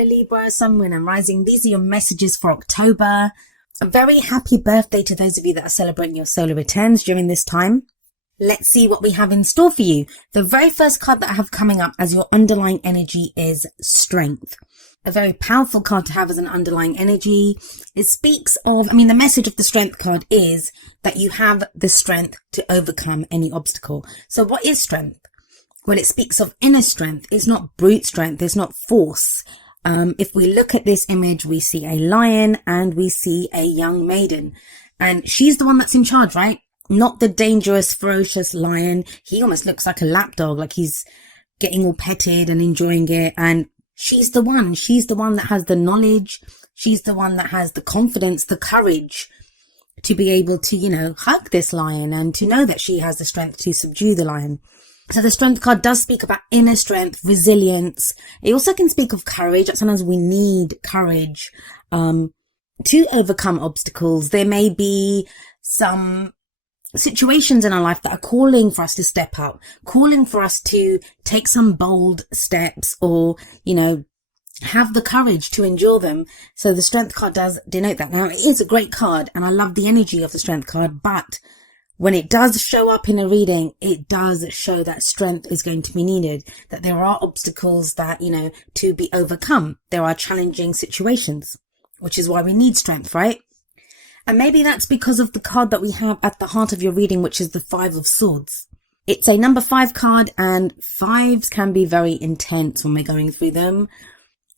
Hello Libra, Sun, Moon and Rising. These are your messages for October. A very happy birthday to those of you that are celebrating your solar returns during this time. Let's see what we have in store for you. The very first card that I have coming up as your underlying energy is Strength. A very powerful card to have as an underlying energy. It speaks of, the message of the Strength card is that you have the strength to overcome any obstacle. So what is strength? Well, it speaks of inner strength. It's not brute strength. It's not force. If we look at this image, we see a lion and we see a young maiden. And she's the one that's in charge, right? Not the dangerous, ferocious lion. He almost looks like a lapdog, like he's getting all petted and enjoying it. And she's the one. She's the one that has the knowledge. She's the one that has the confidence, the courage to be able to, hug this lion and to know that she has the strength to subdue the lion. So the Strength card does speak about inner strength, resilience. It also can speak of courage. Sometimes we need courage to overcome obstacles. There may be some situations in our life that are calling for us to step out, calling for us to take some bold steps or, have the courage to endure them. So the Strength card does denote that. Now, it is a great card and I love the energy of the Strength card, but when it does show up in a reading, it does show that strength is going to be needed, that there are obstacles that, to be overcome. There are challenging situations, which is why we need strength, right? And maybe that's because of the card that we have at the heart of your reading, which is the Five of Swords. It's a number 5 card and 5s can be very intense when we're going through them.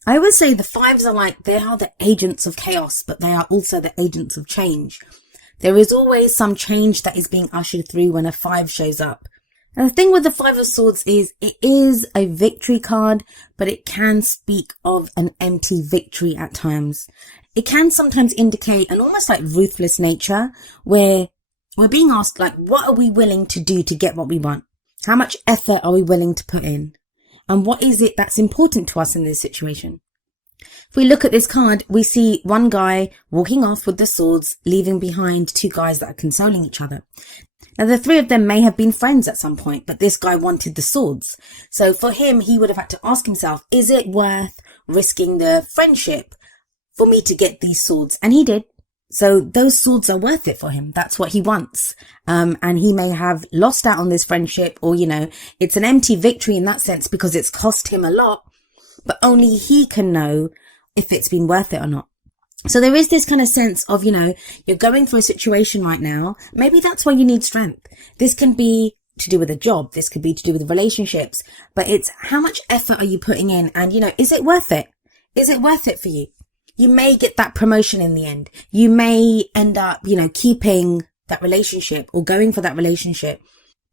I always say the 5s are they are the agents of chaos, but they are also the agents of change. There is always some change that is being ushered through when a 5 shows up. And the thing with the 5 of Swords is it is a victory card, but it can speak of an empty victory at times. It can sometimes indicate an almost ruthless nature where we're being asked what are we willing to do to get what we want? How much effort are we willing to put in? And what is it that's important to us in this situation? If we look at this card, we see one guy walking off with the swords, leaving behind 2 guys that are consoling each other. Now, the 3 of them may have been friends at some point, but this guy wanted the swords. So for him, he would have had to ask himself, is it worth risking the friendship for me to get these swords? And he did. So those swords are worth it for him. That's what he wants. And he may have lost out on this friendship or, it's an empty victory in that sense because it's cost him a lot, but only he can know if it's been worth it or not. So there is this kind of sense of, you're going through a situation right now. Maybe that's why you need strength. This can be to do with a job. This could be to do with relationships, but it's how much effort are you putting in? And, is it worth it? Is it worth it for you? You may get that promotion in the end. You may end up, keeping that relationship or going for that relationship.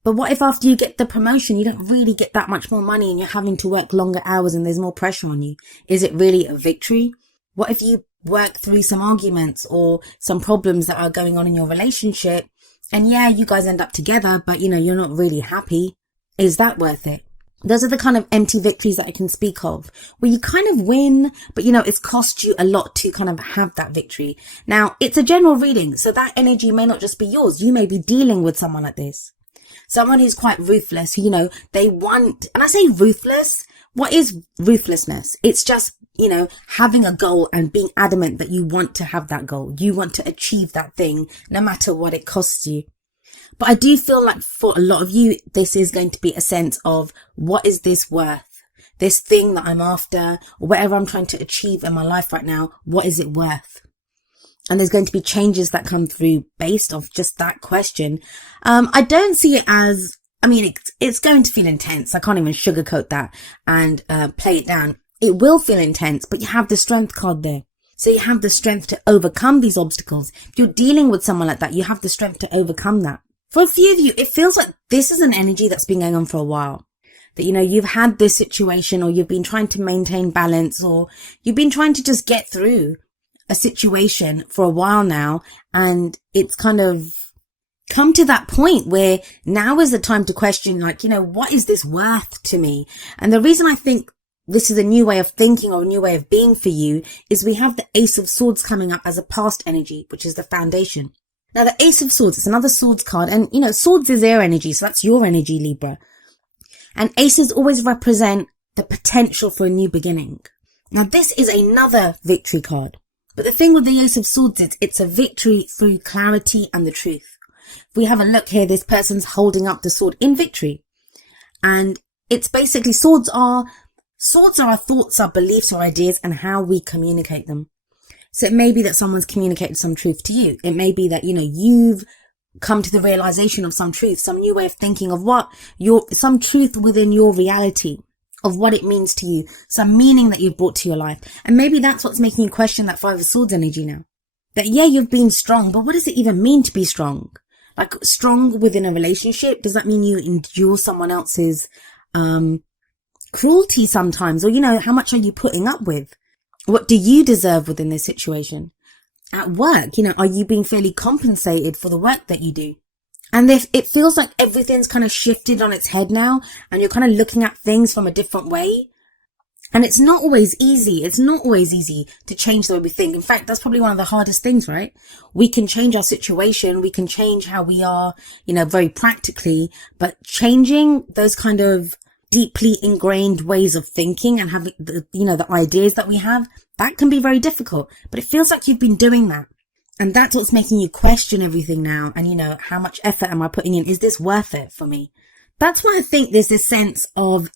But what if after you get the promotion, you don't really get that much more money and you're having to work longer hours and there's more pressure on you? Is it really a victory? What if you work through some arguments or some problems that are going on in your relationship and you guys end up together, but you're not really happy? Is that worth it? Those are the kind of empty victories that I can speak of, where you kind of win, but it's cost you a lot to kind of have that victory. Now, it's a general reading, so that energy may not just be yours. You may be dealing with someone like this. Someone who's quite ruthless, they want, and I say ruthless, what is ruthlessness? It's just, having a goal and being adamant that you want to have that goal. You want to achieve that thing, no matter what it costs you. But I do feel like for a lot of you, this is going to be a sense of what is this worth? This thing that I'm after, or whatever I'm trying to achieve in my life right now, what is it worth? And there's going to be changes that come through based off just that question. I don't see it as, it's going to feel intense. I can't even sugarcoat that and play it down. It will feel intense, but you have the Strength card there. So you have the strength to overcome these obstacles. If you're dealing with someone like that, you have the strength to overcome that. For a few of you, it feels like this is an energy that's been going on for a while. That, you've had this situation or you've been trying to maintain balance or you've been trying to just get through a situation for a while now, and it's kind of come to that point where now is the time to question, what is this worth to me? And the reason I think this is a new way of thinking or a new way of being for you is we have the Ace of Swords coming up as a past energy, which is the foundation. Now, the Ace of Swords, it's another swords card, and swords is air energy, so that's your energy, Libra. And aces always represent the potential for a new beginning. Now this is another victory card. But the thing with the Ace of Swords is it's a victory through clarity and the truth. If we have a look here, this person's holding up the sword in victory. And it's basically swords are our thoughts, our beliefs, our ideas, and how we communicate them. So it may be that someone's communicated some truth to you. It may be that, you've come to the realization of some truth, some new way of thinking of some truth within your reality of what it means to you, some meaning that you've brought to your life. And maybe that's what's making you question that Five of Swords energy now. That, yeah, you've been strong, but what does it even mean to be strong? Like, strong within a relationship, does that mean you endure someone else's cruelty sometimes? Or, how much are you putting up with? What do you deserve within this situation? At work, are you being fairly compensated for the work that you do? And if it feels like everything's kind of shifted on its head now, and you're kind of looking at things from a different way. And it's not always easy. It's not always easy to change the way we think. In fact, that's probably one of the hardest things, right? We can change our situation. We can change how we are, very practically, but changing those kind of deeply ingrained ways of thinking and having the ideas that we have, that can be very difficult. But it feels like you've been doing that. And that's what's making you question everything now. And, how much effort am I putting in? Is this worth it for me? That's why I think there's this sense of,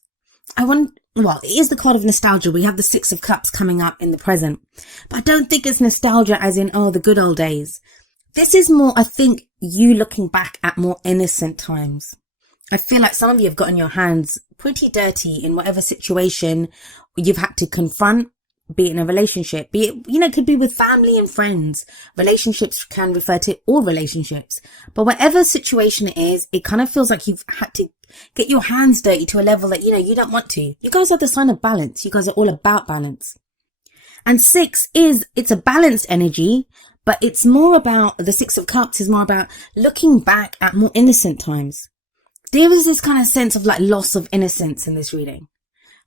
it is the card of nostalgia. We have the Six of Cups coming up in the present. But I don't think it's nostalgia as in, the good old days. This is more, I think, you looking back at more innocent times. I feel like some of you have gotten your hands pretty dirty in whatever situation you've had to confront. Be it in a relationship, be it, it could be with family and friends. Relationships can refer to all relationships. But whatever situation it is, it kind of feels like you've had to get your hands dirty to a level that, you don't want to. You guys are the sign of balance. You guys are all about balance. And it's a balanced energy, but it's more about, the Six of Cups is more about looking back at more innocent times. There is this kind of sense of loss of innocence in this reading.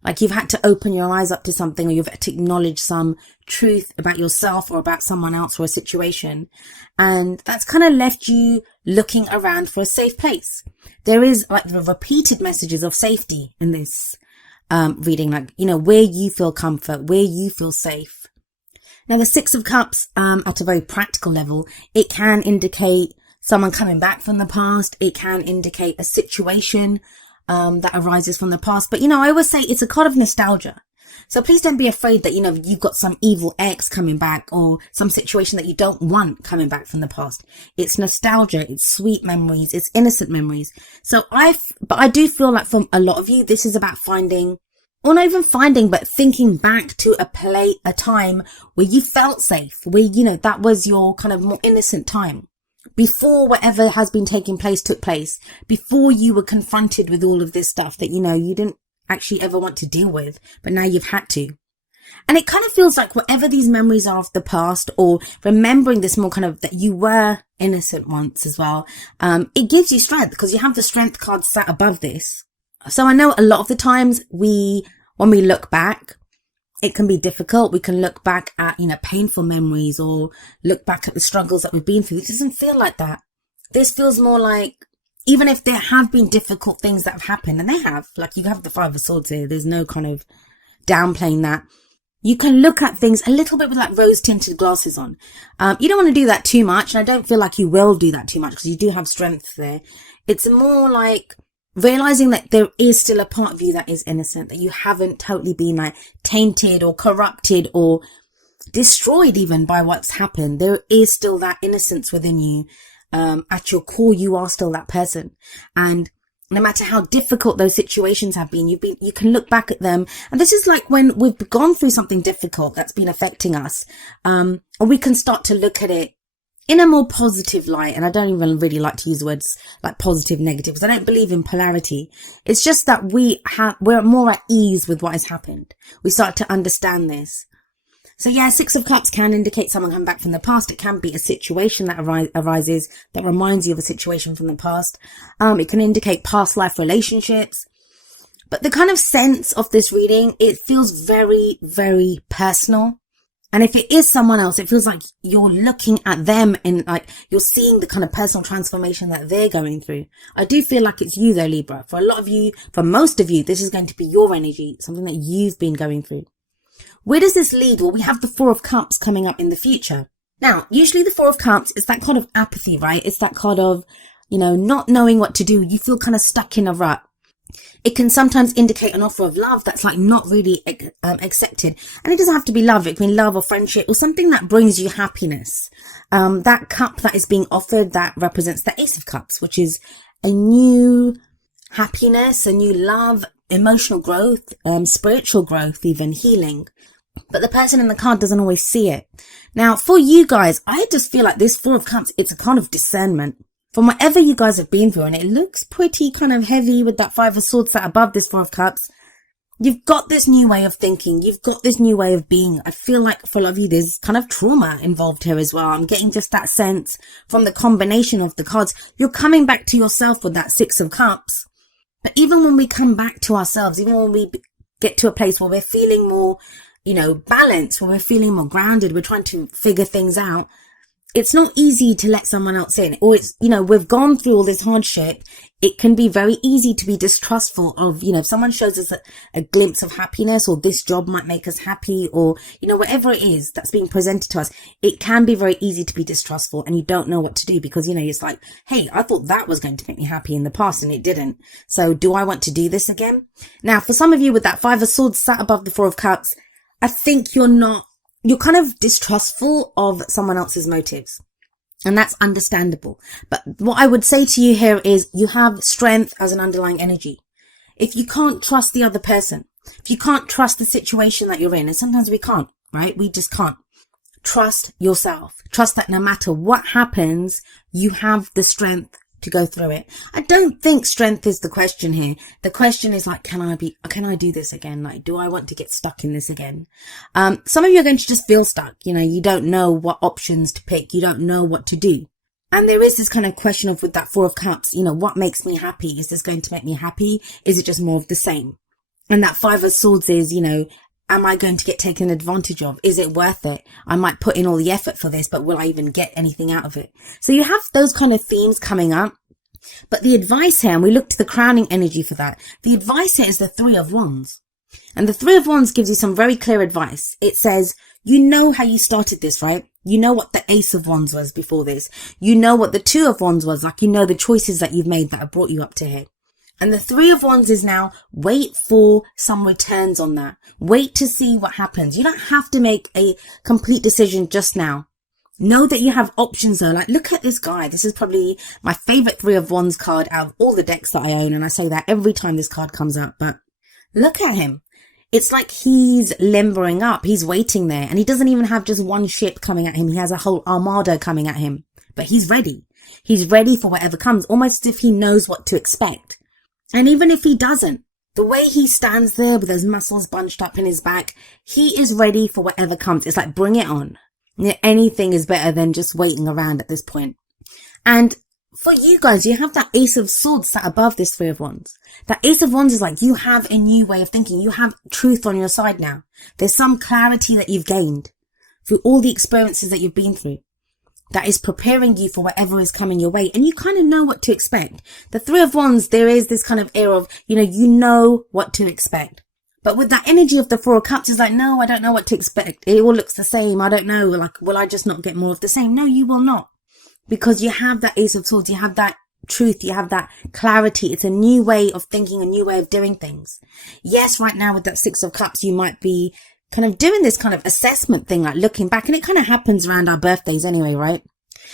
Like you've had to open your eyes up to something, or you've had to acknowledge some truth about yourself or about someone else or a situation. And that's kind of left you looking around for a safe place. There is the repeated messages of safety in this reading, where you feel comfort, where you feel safe. Now, the Six of Cups, at a very practical level, it can indicate someone coming back from the past. It can indicate a situation that arises from the past. But, I always say it's a card of nostalgia. So please don't be afraid that, you've got some evil ex coming back or some situation that you don't want coming back from the past. It's nostalgia. It's sweet memories. It's innocent memories. But I do feel like for a lot of you, this is about finding, or not even finding, but thinking back to a time where you felt safe, where, that was your kind of more innocent time. Before whatever has been taking place took place, before you were confronted with all of this stuff that, you didn't actually ever want to deal with, but now you've had to. And it kind of feels like whatever these memories are of the past, or remembering this more kind of that you were innocent once as well, it gives you strength because you have the strength card sat above this. So I know a lot of the times when we look back, it can be difficult. We can look back at, painful memories or look back at the struggles that we've been through. It doesn't feel like that. This feels more like, even if there have been difficult things that have happened, and they have, you have the Five of Swords here. There's no kind of downplaying that. You can look at things a little bit with rose tinted glasses on. You don't want to do that too much. And I don't feel like you will do that too much because you do have strength there. It's more like realizing that there is still a part of you that is innocent, that you haven't totally been tainted or corrupted or destroyed even by what's happened. There is still that innocence within you. At your core, you are still that person. And no matter how difficult those situations have been, you can look back at them. And this is like when we've gone through something difficult that's been affecting us. And we can start to look at it in a more positive light. And I don't even really like to use words like positive, negative, because I don't believe in polarity. It's just that we're more at ease with what has happened. We start to understand this. So yeah, Six of Cups can indicate someone coming back from the past. It can be a situation that arises that reminds you of a situation from the past. It can indicate past life relationships. But the kind of sense of this reading, it feels very, very personal. And if it is someone else, it feels like you're looking at them and you're seeing the kind of personal transformation that they're going through. I do feel like it's you though, Libra. For a lot of you, for most of you, this is going to be your energy, something that you've been going through. Where does this lead? Well, we have the Four of Cups coming up in the future. Now, usually the Four of Cups is that kind of apathy, right? It's that kind of, not knowing what to do. You feel kind of stuck in a rut. It can sometimes indicate an offer of love that's like not really accepted. And it doesn't have to be love. It can be love or friendship or something that brings you happiness. That cup that is being offered, that represents the Ace of Cups, which is a new happiness, a new love, emotional growth, spiritual growth, even healing. But the person in the card doesn't always see it. Now, for you guys, I just feel like this Four of Cups, it's a kind of discernment. From whatever you guys have been through, and it looks pretty kind of heavy with that Five of Swords sat above this Four of Cups, you've got this new way of thinking. You've got this new way of being. I feel like for a lot of you, there's kind of trauma involved here as well. I'm getting just that sense from the combination of the cards. You're coming back to yourself with that Six of Cups. But even when we come back to ourselves, even when we get to a place where we're feeling more, balanced, where we're feeling more grounded, we're trying to figure things out, it's not easy to let someone else in. Or it's, we've gone through all this hardship. It can be very easy to be distrustful of, if someone shows us a glimpse of happiness, or this job might make us happy, or, whatever it is that's being presented to us, it can be very easy to be distrustful, and you don't know what to do because, it's like, hey, I thought that was going to make me happy in the past and it didn't. So do I want to do this again? Now, for some of you with that Five of Swords sat above the Four of Cups, I think you're kind of distrustful of someone else's motives. And that's understandable. But what I would say to you here is you have strength as an underlying energy. If you can't trust the other person, if you can't trust the situation that you're in, and sometimes we can't, right? We just can't. Trust yourself. Trust that no matter what happens, you have the strength to go through it. I don't think strength is the question here. The question is like, can I do this again? Like, do I want to get stuck in this again? Some of you are going to just feel stuck. You don't know what options to pick. You don't know what to do. And there is this kind of question of, with that Four of Cups, what makes me happy? Is this going to make me happy? Is it just more of the same? And that Five of Swords is, am I going to get taken advantage of? Is it worth it? I might put in all the effort for this, but will I even get anything out of it? So you have those kind of themes coming up. But the advice here, and we look to the crowning energy for that, the advice here is the Three of Wands. And the Three of Wands gives you some very clear advice. It says, you know how you started this, right? You know what the Ace of Wands was before this. You know what the Two of Wands was, like the choices that you've made that have brought you up to here. And the Three of Wands is now, wait for some returns on that. Wait to see what happens. You don't have to make a complete decision just now. Know that you have options though. Like, look at this guy. This is probably my favorite Three of Wands card out of all the decks that I own. And I say that every time this card comes up. But look at him. It's like he's limbering up. He's waiting there. And he doesn't even have just one ship coming at him. He has a whole armada coming at him. But he's ready. He's ready for whatever comes. Almost as if he knows what to expect. And even if he doesn't, the way he stands there with his muscles bunched up in his back, he is ready for whatever comes. It's like, bring it on. Anything is better than just waiting around at this point. And for you guys, you have that Ace of Swords sat above this Three of Wands. That Ace of Wands is like, you have a new way of thinking. You have truth on your side now. There's some clarity that you've gained through all the experiences that you've been through, that is preparing you for whatever is coming your way. And you kind of know what to expect. The Three of Wands, there is this kind of air of, you know what to expect. But with that energy of the Four of Cups, it's like, no, I don't know what to expect. It all looks the same. I don't know. Like, will I just not get more of the same? No, you will not. Because you have that Ace of Swords. You have that truth. You have that clarity. It's a new way of thinking, a new way of doing things. Yes, right now with that Six of Cups, you might be kind of doing this kind of assessment thing, like looking back, and it kind of happens around our birthdays anyway, right?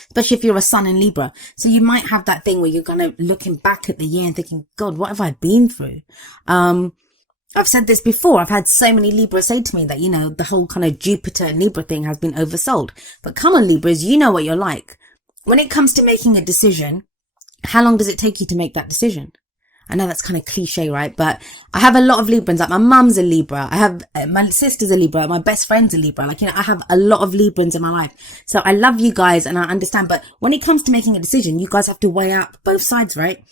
Especially if you're a Sun in Libra. So you might have that thing where you're kind of looking back at the year and thinking, God, what have I been through? I've said this before. I've had so many Libras say to me that, the whole kind of Jupiter and Libra thing has been oversold. But come on, Libras, you know what you're like. When it comes to making a decision, how long does it take you to make that decision? I know that's kind of cliche, right? But I have a lot of Librans. Like, my mum's a Libra. I have my sister's a Libra. My best friend's a Libra. Like, I have a lot of Librans in my life. So I love you guys and I understand. But when it comes to making a decision, you guys have to weigh up both sides, right?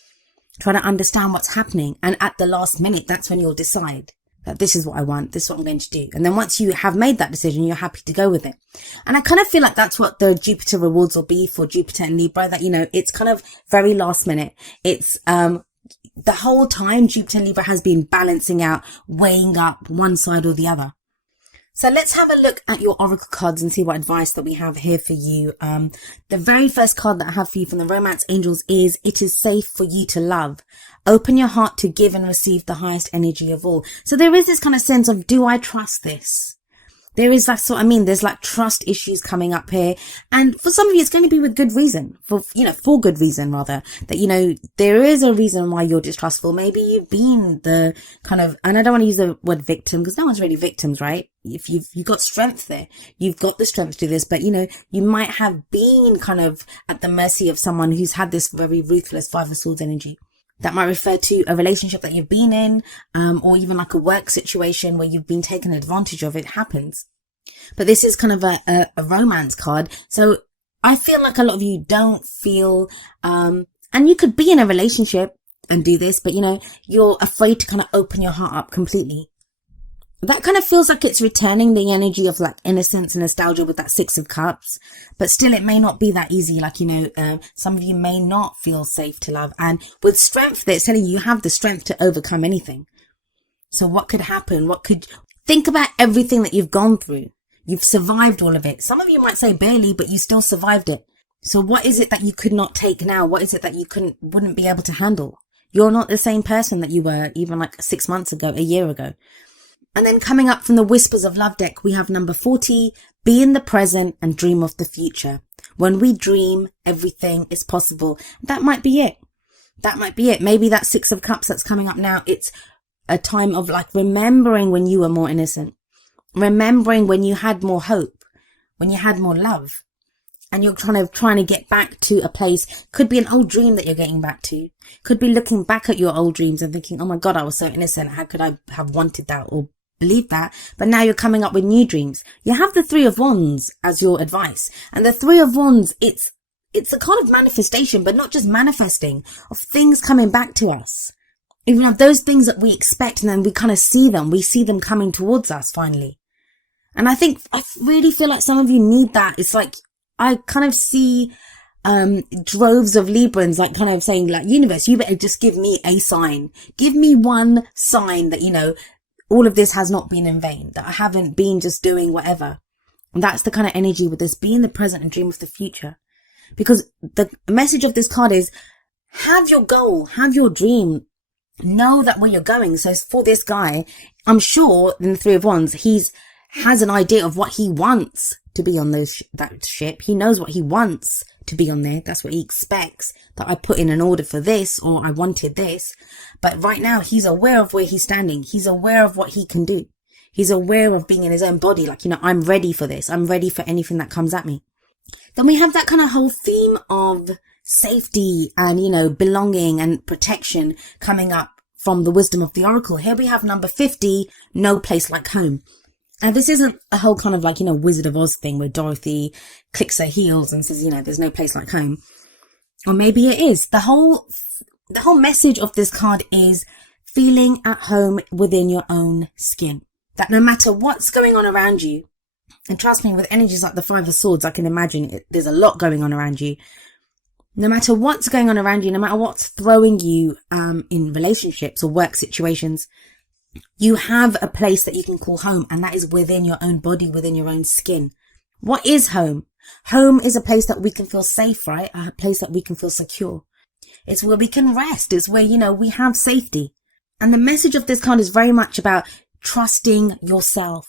Try to understand what's happening. And at the last minute, that's when you'll decide that this is what I want. This is what I'm going to do. And then once you have made that decision, you're happy to go with it. And I kind of feel like that's what the Jupiter rewards will be for Jupiter and Libra. That, it's kind of very last minute. It's, the whole time Jupiter and Libra has been balancing out, weighing up one side or the other. So let's have a look at your oracle cards and see what advice that we have here for you. The very first card that I have for you from the Romance Angels is, it is safe for you to love. Open your heart to give and receive the highest energy of all. So there is this kind of sense of, do I trust this? There is, that's what I mean. There's like trust issues coming up here. And for some of you, it's going to be with good reason, for good reason rather, that, there is a reason why you're distrustful. Maybe you've been the kind of, and I don't want to use the word victim because no one's really victims, right? If you've got strength there, you've got the strength to do this, but you might have been kind of at the mercy of someone who's had this very ruthless Five of Swords energy. That might refer to a relationship that you've been in, or even like a work situation where you've been taken advantage of. It happens. But this is kind of a romance card. So I feel like a lot of you don't feel, and you could be in a relationship and do this, but you're afraid to kind of open your heart up completely. That kind of feels like it's returning the energy of like innocence and nostalgia with that Six of Cups. But still, it may not be that easy. Like, some of you may not feel safe to love. And with strength, it's telling you have the strength to overcome anything. So what could happen? Think about everything that you've gone through. You've survived all of it. Some of you might say barely, but you still survived it. So what is it that you could not take now? What is it that you wouldn't be able to handle? You're not the same person that you were even like 6 months ago, a year ago. And then coming up from the Whispers of Love deck, we have number 40, be in the present and dream of the future. When we dream, everything is possible. That might be it. That might be it. Maybe that Six of Cups that's coming up now, it's a time of like remembering when you were more innocent. Remembering when you had more hope, when you had more love. And you're trying to get back to a place. Could be an old dream that you're getting back to. Could be looking back at your old dreams and thinking, oh my God, I was so innocent. How could I have wanted that or believed that? But now you're coming up with new dreams. You have the Three of Wands as your advice. And the Three of Wands, it's a kind of manifestation, but not just manifesting, of things coming back to us. Even of those things that we expect, and then we kind of see them. We see them coming towards us finally. And I really feel like some of you need that. It's like, I kind of see droves of Librans like kind of saying like, universe, you better just give me a sign. Give me one sign that, all of this has not been in vain, that I haven't been just doing whatever. And that's the kind of energy with this, be in the present and dream of the future. Because the message of this card is, have your goal, have your dream, know that where you're going. So for this guy, I'm sure in the Three of Wands, has an idea of what he wants to be on that ship. He knows what he wants to be on there. That's what he expects, that I put in an order for this, or I wanted this. But right now he's aware of where he's standing. He's aware of what he can do. He's aware of being in his own body. Like, I'm ready for this. I'm ready for anything that comes at me. Then we have that kind of whole theme of safety and, belonging and protection coming up from the wisdom of the oracle. Here we have number 50, no place like home. And this isn't a whole kind of like, Wizard of Oz thing where Dorothy clicks her heels and says, there's no place like home. Or maybe it is. The whole message of this card is feeling at home within your own skin. That no matter what's going on around you, and trust me, with energies like the Five of Swords, I can imagine there's a lot going on around you. No matter what's going on around you, no matter what's throwing you in relationships or work situations, you have a place that you can call home, and that is within your own body, within your own skin. What is home? Home is a place that we can feel safe, right? A place that we can feel secure. It's where we can rest. It's where, we have safety. And the message of this card is very much about trusting yourself,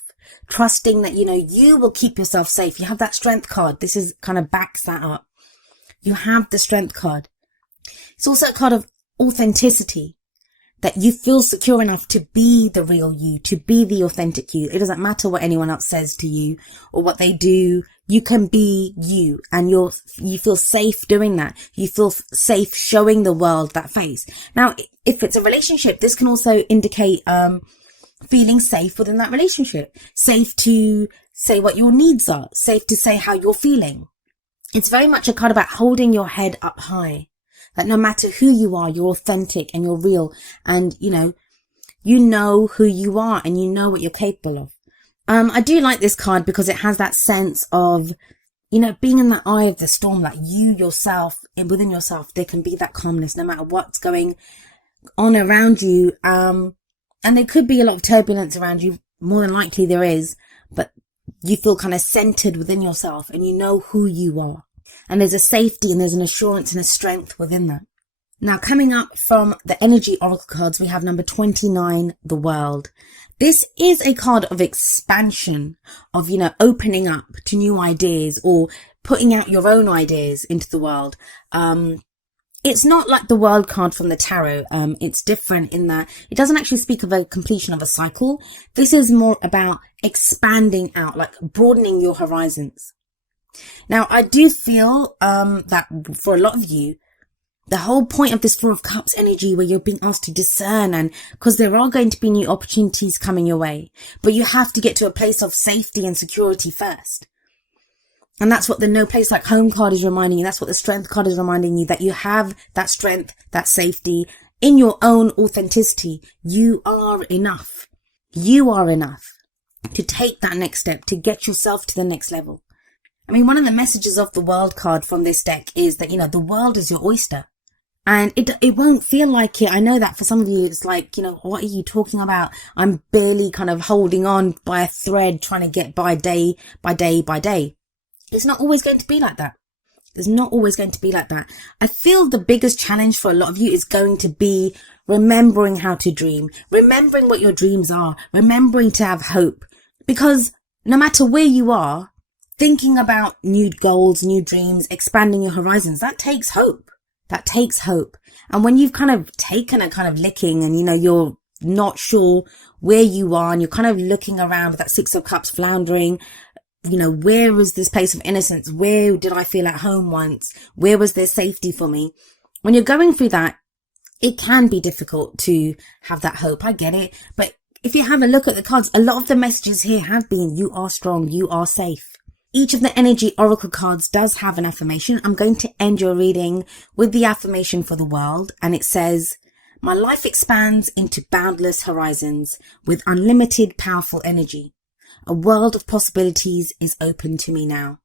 trusting that, you will keep yourself safe. You have that Strength card. This is kind of backs that up. You have the Strength card. It's also a card of authenticity. That you feel secure enough to be the real you, to be the authentic you. It doesn't matter what anyone else says to you or what they do. You can be you, and you feel safe doing that. You feel safe showing the world that face. Now, if it's a relationship, this can also indicate feeling safe within that relationship. Safe to say what your needs are. Safe to say how you're feeling. It's very much a card about holding your head up high. That no matter who you are, you're authentic and you're real, and you know who you are and you know what you're capable of. I do like this card because it has that sense of, being in the eye of the storm, like you yourself, and within yourself, there can be that calmness no matter what's going on around you. And there could be a lot of turbulence around you. More than likely there is, but you feel kind of centered within yourself and you know who you are. And there's a safety and there's an assurance and a strength within that. Now, coming up from the energy oracle cards, we have number 29, the World. This is a card of expansion, of, opening up to new ideas or putting out your own ideas into the world. It's not like the World card from the tarot. It's different in that it doesn't actually speak of a completion of a cycle. This is more about expanding out, like broadening your horizons. Now, I do feel that for a lot of you, the whole point of this Four of Cups energy where you're being asked to discern, and because there are going to be new opportunities coming your way, but you have to get to a place of safety and security first. And that's what the No Place Like Home card is reminding you. That's what the Strength card is reminding you, that you have that strength, that safety in your own authenticity. You are enough. You are enough to take that next step, to get yourself to the next level. I mean, one of the messages of the World card from this deck is that, the world is your oyster. And it won't feel like it. I know that for some of you, it's like, what are you talking about? I'm barely kind of holding on by a thread, trying to get by day by day by day. It's not always going to be like that. It's not always going to be like that. I feel the biggest challenge for a lot of you is going to be remembering how to dream, remembering what your dreams are, remembering to have hope. Because no matter where you are, thinking about new goals, new dreams, expanding your horizons, that takes hope. That takes hope. And when you've kind of taken a kind of licking and, you're not sure where you are and you're kind of looking around with that Six of Cups floundering, where was this place of innocence? Where did I feel at home once? Where was there safety for me? When you're going through that, it can be difficult to have that hope. I get it. But if you have a look at the cards, a lot of the messages here have been, you are strong, you are safe. Each of the energy oracle cards does have an affirmation. I'm going to end your reading with the affirmation for the World. And it says, my life expands into boundless horizons with unlimited powerful energy. A world of possibilities is open to me now.